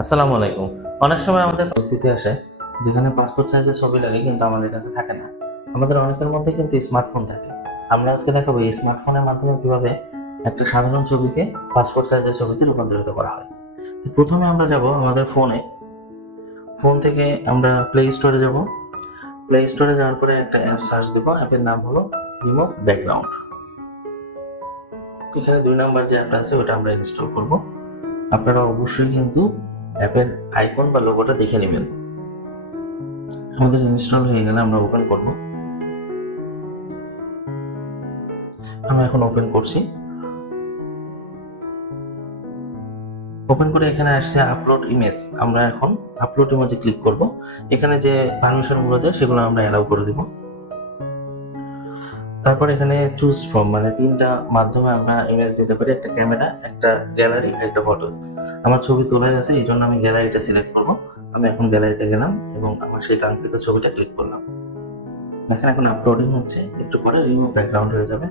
আসসালামু আলাইকুম। অনেক সময় আমাদের পরিস্থিতি আসে যেখানে পাসপোর্ট সাইজের ছবি লাগে কিন্তু আমাদের কাছে থাকে না। আমাদের অনেকের মধ্যে কিন্তু স্মার্টফোন থাকে। আমরা আজকে দেখাবো এই স্মার্টফোনের মাধ্যমে কিভাবে একটা সাধারণ ছবিকে পাসপোর্ট সাইজের ছবিতে রূপান্তরিত করা হয়। তো প্রথমে আমরা যাব আমাদের ফোনে। ফোন থেকে আমরা প্লে স্টোরে যাব। প্লে স্টোরে যাওয়ার পরে একটা অ্যাপ সার্চ দেব। অ্যাপের নাম হলো রিমুভ ব্যাকগ্রাউন্ড। এখানে ২ নাম্বার যে অ্যাপটা আছে ওটা আমরা ইনস্টল করব। আপনারা অবশ্যই কিন্তু অ্যাপের আইকন বা লোগোটা দেখে নেবেন। আমাদের ইনস্টল হয়ে গেলে আমরা ওপেন করব। আমরা এখন ওপেন করছি। ওপেন করে এখানে আসছে আপলোড ইমেজ। আমরা এখন আপলোড ইমেজে ক্লিক করব। এখানে যে পারমিশন গুলো আছে সেগুলো আমরা অ্যালাউ করে দিব। তারপর এখানে চুজ ফ্রম মানে ৩টা মাধ্যমে আমরা ইমেজ দিতে পারি, একটা ক্যামেরা, একটা গ্যালারি, একটা ফটোস। আমার ছবি তোলা গেছে এই জন্য আমি গ্যালারিটা সিলেক্ট করব। আমি এখন গ্যালারিতে গেলাম এবং আমার সেই কাঙ্ক্ষিত ছবিটা ক্লিক করলাম। দেখেন এখন আপলোডিং হচ্ছে, একটু পরে রিমুভ ব্যাকগ্রাউন্ড হয়ে যাবে।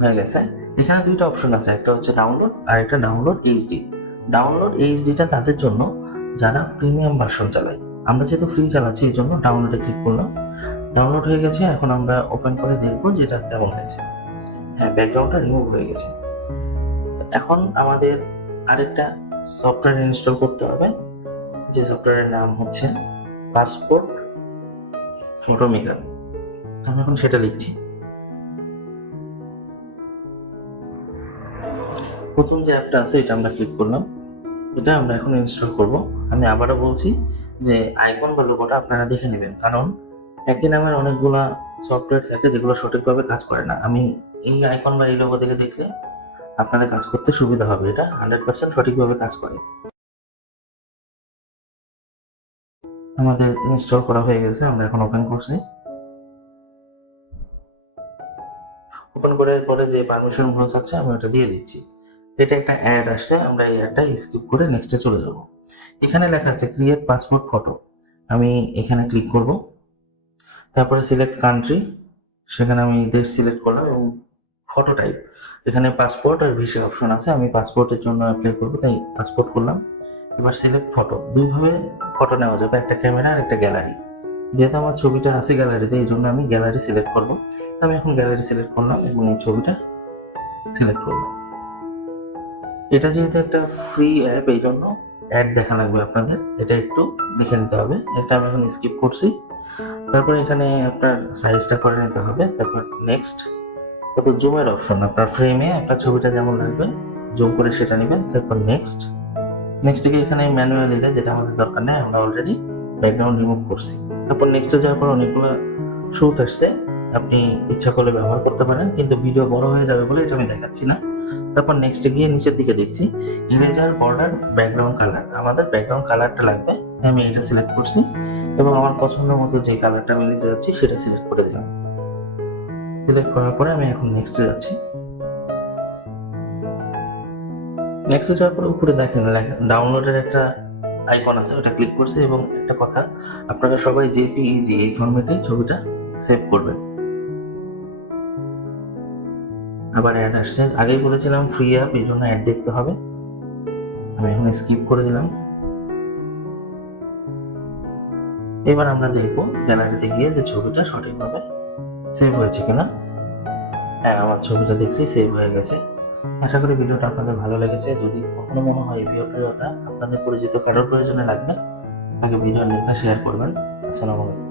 হয়ে গেছে। এখানে ২টা অপশন আছে, একটা হচ্ছে ডাউনলোড আর একটা ডাউনলোড এইচডি। ডাউনলোড এইচডিটা তাদের জন্য যারা প্রিমিয়াম ভার্সন চালায়। আমরা যেহেতু ফ্রি চালাচ্ছি এই জন্য ডাউনলোডে ক্লিক করলাম। ডাউনলোড হয়ে গেছে, এখন আমরা ওপেন করে দেখবো যে এটা কেমন হয়েছে। হ্যাঁ, ব্যাকগ্রাউন্ডটা রিমুভ হয়ে গেছে। এখন আমাদের আরেকটা সফটওয়্যার ইনস্টল করতে হবে, যে সফটওয়্যারের নাম হচ্ছে পাসপোর্ট ফটো মেকার। আমি এখন সেটা লিখছি। প্রথম যে অ্যাপটা আছে এটা আমরা ক্লিক করলাম। এটা আমরা এখন ইনস্টল করব। আমি আবারও বলছি যে আইকন বা লোগোটা আপনারা দেখে নেবেন, কারণ একই নামের অনেকগুলা সফটওয়্যার থাকে যেগুলো সঠিকভাবে কাজ করে না। আমি এই আইকন বা এই লোগো দেখে দেখলে আপনাদের কাজ করতে সুবিধা হবে। এটা 100% সঠিকভাবে কাজ করে। আমাদের ইনস্টল করা হয়ে গেছে, আমরা এখন ওপেন করছি। ওপেন করার পরে যে পারমিশন গুলো চাচ্ছে আমি ওটা দিয়ে দিচ্ছি। এটা একটা অ্যাড আসছে, আমরা এই অ্যাডটা স্কিপ করে নেক্সটে চলে যাব। এখানে লেখা আছে ক্রিয়েট পাসপোর্ট ফটো। আমি এখানে ক্লিক করব। তারপরে সিলেক্ট কান্ট্রি, সেখানে আমি দেশ সিলেক্ট করলাম এবং ফটো টাইপ এখানে পাসপোর্ট আর ভিসা অপশন আছে। আমি পাসপোর্টের জন্য অ্যাপ্লাই করবো তাই পাসপোর্ট করলাম। এবার সিলেক্ট ফটো, দুইভাবে ফটো নেওয়া যাবে, একটা ক্যামেরা আর একটা গ্যালারি। যেহেতু আমার ছবিটা আছে গ্যালারিতে এই জন্য আমি গ্যালারি সিলেক্ট করবো। আমি এখন গ্যালারি সিলেক্ট করলাম এবং এই ছবিটা সিলেক্ট করলাম। এটা যেহেতু একটা ফ্রি অ্যাপ এই জন্য অ্যাড দেখা লাগবে আপনাদের, এটা একটু দেখে নিতে হবে। এটা আমি এখন স্কিপ করছি। তারপর এখানে আপনার সাইজটা করে নিতে হবে। তারপর নেক্সট, তারপর জুমের অপশন, আপনার ফ্রেমে আপনার ছবিটা যেমন লাগবে জুম করে সেটা নেবেন। তারপর নেক্সট, নেক্সট থেকে এখানে ম্যানুয়াল এলে যেটা আমাদের দরকার নেই, আমরা অলরেডি ব্যাকগ্রাউন্ড রিমুভ করছি। তারপর নেক্সটে যাওয়ার পর অনেকগুলো শুট আসছে, আপনি ইচ্ছা করলে ব্যবহার করতে পারেন, কিন্তু ভিডিও বড় হয়ে যাবে বলে এটা আমি দেখাচ্ছি না। তারপর নেক্সটে গিয়ে নিচের দিকে দেখছি ইরেজার বর্ডার ব্যাকগ্রাউন্ড কালার, আমাদের ব্যাকগ্রাউন্ড কালারটা লাগবে। আমি এটা সিলেক্ট করছি এবং আমার পছন্দ মতো যে কালারটা আমি নিতে যাচ্ছি সেটা সিলেক্ট করে দিলাম। সিলেক্ট করার পরে আমি এখন নেক্সটে যাচ্ছি। নেক্সটে যাওয়ার পরে উপরে দেখেন ডাউনলোডের একটা আইকন আছে, ওটা ক্লিক করছি এবং একটা কথা, আপনারা সবাই জেপিইজি এই ফরম্যাটে ছবিটা সেভ করবেন। আবার অ্যাড আসছে, আগেই বলেছিলাম ফ্রি অ্যাপ এই জন্য অ্যাড দেখতে হবে। আমি এখন স্কিপ করে দিলাম। এবার আমরা দেখবো গ্যালারিতে গিয়ে যে ছবিটা সঠিকভাবে সেভ হয়েছে কিনা। হ্যাঁ, আমার ছবিটা দেখছি সেভ হয়ে গেছে। আশা করি ভিডিওটা আপনাদের ভালো লেগেছে। যদি কখনো মনে হয় এই ভিডিওটা আপনাদের পরিচিত কারোর প্রয়োজনে লাগবে, তাকে ভিডিওর লিঙ্কটা শেয়ার করবেন। আসসালামু আলাইকুম।